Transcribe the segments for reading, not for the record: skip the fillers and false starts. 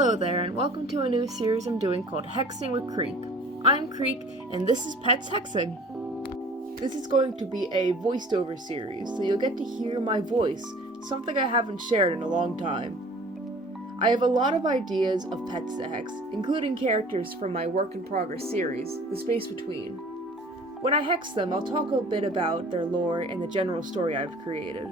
Hello there, and welcome to a new series I'm doing called Hexing with Creek. I'm Creek, and this is Petz Hexing. This is going to be a voiced-over series, so you'll get to hear my voice, something I haven't shared in a long time. I have a lot of ideas of pets to hex, including characters from my work-in-progress series, The Space Between. When I hex them, I'll talk a bit about their lore and the general story I've created.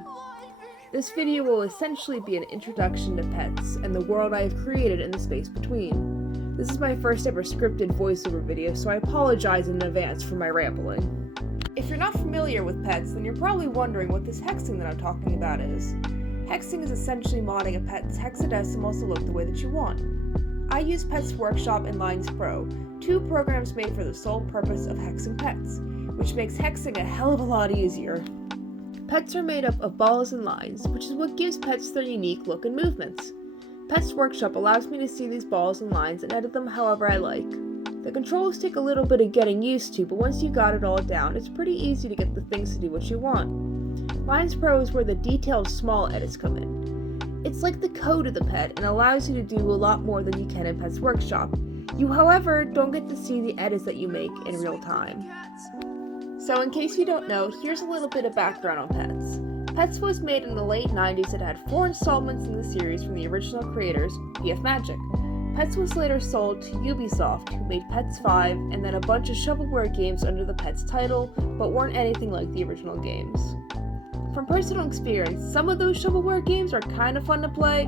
This video will essentially be an introduction to pets and the world I have created in the space between. This is my first ever scripted voiceover video, so I apologize in advance for my rambling. If you're not familiar with pets, then you're probably wondering what this hexing that I'm talking about is. Hexing is essentially modding a pet's hexadecimals to look the way that you want. I use PetzWorkshop Lnz Pro, two programs made for the sole purpose of hexing pets, which makes hexing a hell of a lot easier. Pets are made up of balls and lines, which is what gives pets their unique look and movements. PetzWorkshop allows me to see these balls and lines and edit them however I like. The controls take a little bit of getting used to, but once you got it all down, it's pretty easy to get the things to do what you want. Lnz Pro is where the detailed small edits come in. It's like the code of the pet and allows you to do a lot more than you can in PetzWorkshop. You, however, don't get to see the edits that you make in real time. So in case you don't know, here's a little bit of background on Petz. Petz was made in the late 90s and had 4 installments in the series from the original creators, PF Magic. Petz was later sold to Ubisoft, who made Petz 5, and then a bunch of shovelware games under the Petz title, but weren't anything like the original games. From personal experience, some of those shovelware games are kind of fun to play,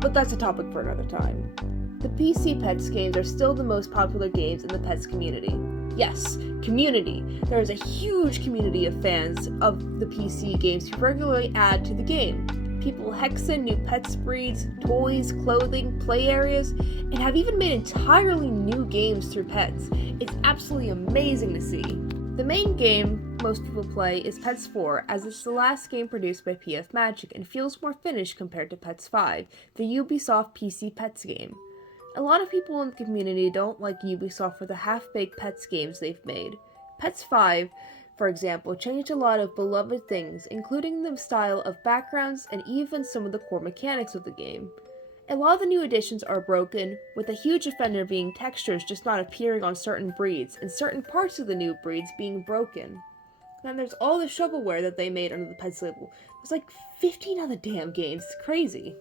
but that's a topic for another time. The PC Petz games are still the most popular games in the Petz community. Yes, community. There is a huge community of fans of the PC games who regularly add to the game. People hex in new pets breeds, toys, clothing, play areas, and have even made entirely new games through Petz. It's absolutely amazing to see. The main game most people play is Petz 4, as it's the last game produced by PF Magic and feels more finished compared to Petz 5, the Ubisoft PC Petz game. A lot of people in the community don't like Ubisoft for the half-baked Petz games they've made. Petz 5, for example, changed a lot of beloved things, including the style of backgrounds and even some of the core mechanics of the game. A lot of the new additions are broken, with a huge offender being textures just not appearing on certain breeds, and certain parts of the new breeds being broken. Then there's all the shovelware that they made under the Petz label. There's like 15 other damn games, it's crazy.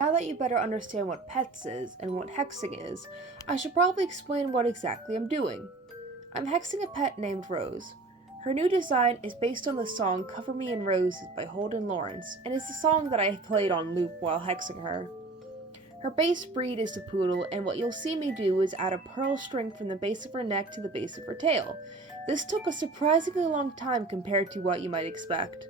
Now that you better understand what Petz is and what hexing is, I should probably explain what exactly I'm doing. I'm hexing a pet named Rose. Her new design is based on the song Cover Me in Roses by Holden Lawrence, and it's the song that I played on loop while hexing her. Her base breed is the poodle, and what you'll see me do is add a pearl string from the base of her neck to the base of her tail. This took a surprisingly long time compared to what you might expect.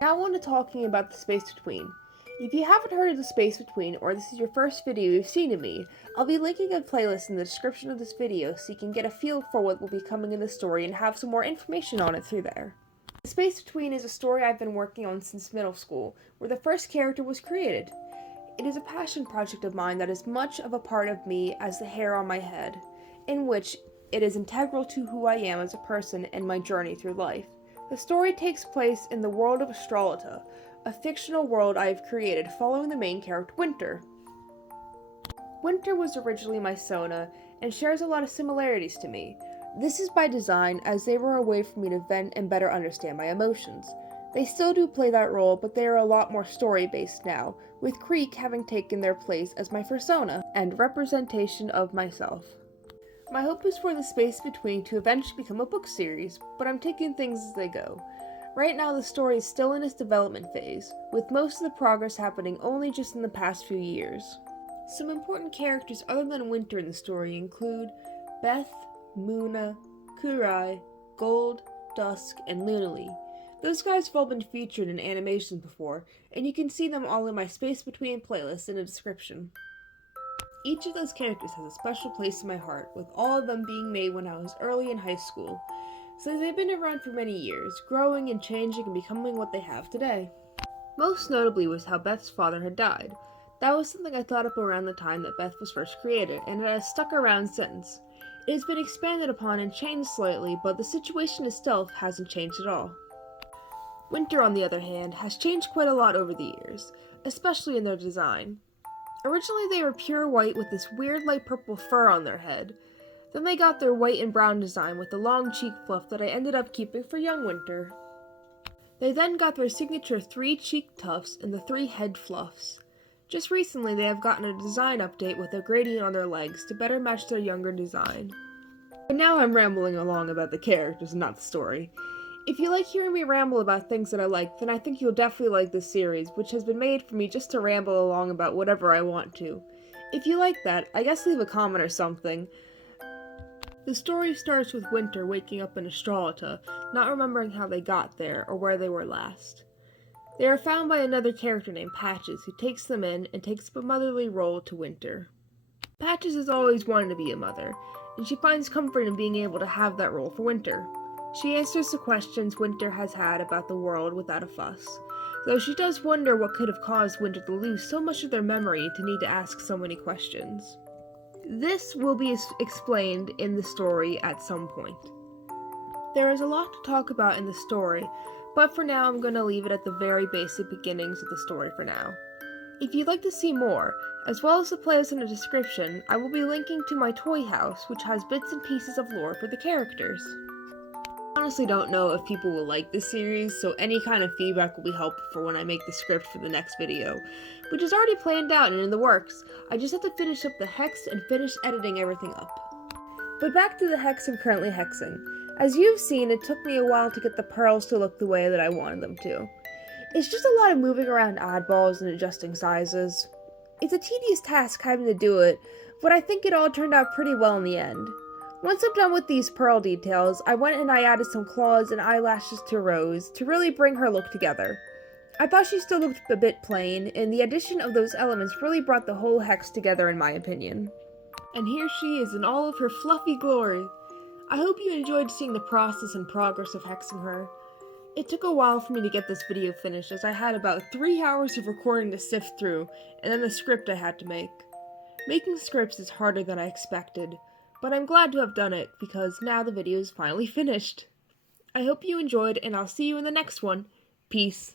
Now on to talking about the space between. If you haven't heard of The Space Between, or this is your first video you've seen of me, I'll be linking a playlist in the description of this video so you can get a feel for what will be coming in the story and have some more information on it through there. The Space Between is a story I've been working on since middle school, where the first character was created. It is a passion project of mine that is much of a part of me as the hair on my head, in which it is integral to who I am as a person and my journey through life. The story takes place in the world of Astrolata, a fictional world I have created following the main character, Winter. Winter was originally my Sona, and shares a lot of similarities to me. This is by design, as they were a way for me to vent and better understand my emotions. They still do play that role, but they are a lot more story-based now, with Creek having taken their place as my persona and representation of myself. My hope is for The Space Between to eventually become a book series, but I'm taking things as they go. Right now the story is still in its development phase, with most of the progress happening only just in the past few years. Some important characters other than Winter in the story include Beth, Muna, Kurai, Gold, Dusk, and Lunally. Those guys have all been featured in animations before, and you can see them all in my Space Between playlist in the description. Each of those characters has a special place in my heart, with all of them being made when I was early in high school. So they've been around for many years, growing and changing and becoming what they have today. Most notably was how Beth's father had died. That was something I thought up around the time that Beth was first created, and it has stuck around since. It has been expanded upon and changed slightly, but the situation itself hasn't changed at all. Winter, on the other hand, has changed quite a lot over the years, especially in their design. Originally they were pure white with this weird light purple fur on their head. Then they got their white and brown design with the long cheek fluff that I ended up keeping for young Winter. They then got their signature 3 cheek tufts and the 3 head fluffs. Just recently they have gotten a design update with a gradient on their legs to better match their younger design. But now I'm rambling along about the characters, not the story. If you like hearing me ramble about things that I like, then I think you'll definitely like this series, which has been made for me just to ramble along about whatever I want to. If you like that, I guess leave a comment or something. The story starts with Winter waking up in Astralata, not remembering how they got there or where they were last. They are found by another character named Patches, who takes them in and takes up a motherly role to Winter. Patches has always wanted to be a mother, and she finds comfort in being able to have that role for Winter. She answers the questions Winter has had about the world without a fuss, though she does wonder what could have caused Winter to lose so much of their memory to need to ask so many questions. This will be explained in the story at some point. There is a lot to talk about in the story, but for now I'm going to leave it at the very basic beginnings of the story for now. If you'd like to see more, as well as the playlist in the description, I will be linking to my toy house, which has bits and pieces of lore for the characters. I honestly don't know if people will like this series, so any kind of feedback will be helpful for when I make the script for the next video, which is already planned out and in the works. I just have to finish up the hex and finish editing everything up. But back to the hex I'm currently hexing. As you've seen, it took me a while to get the pearls to look the way that I wanted them to. It's just a lot of moving around oddballs and adjusting sizes. It's a tedious task having to do it, but I think it all turned out pretty well in the end. Once I'm done with these pearl details, I went and I added some claws and eyelashes to Rose to really bring her look together. I thought she still looked a bit plain, and the addition of those elements really brought the whole hex together in my opinion. And here she is in all of her fluffy glory. I hope you enjoyed seeing the process and progress of hexing her. It took a while for me to get this video finished, as I had about 3 hours of recording to sift through, and then the script I had to make. Making scripts is harder than I expected, but I'm glad to have done it, because now the video is finally finished. I hope you enjoyed, and I'll see you in the next one. Peace.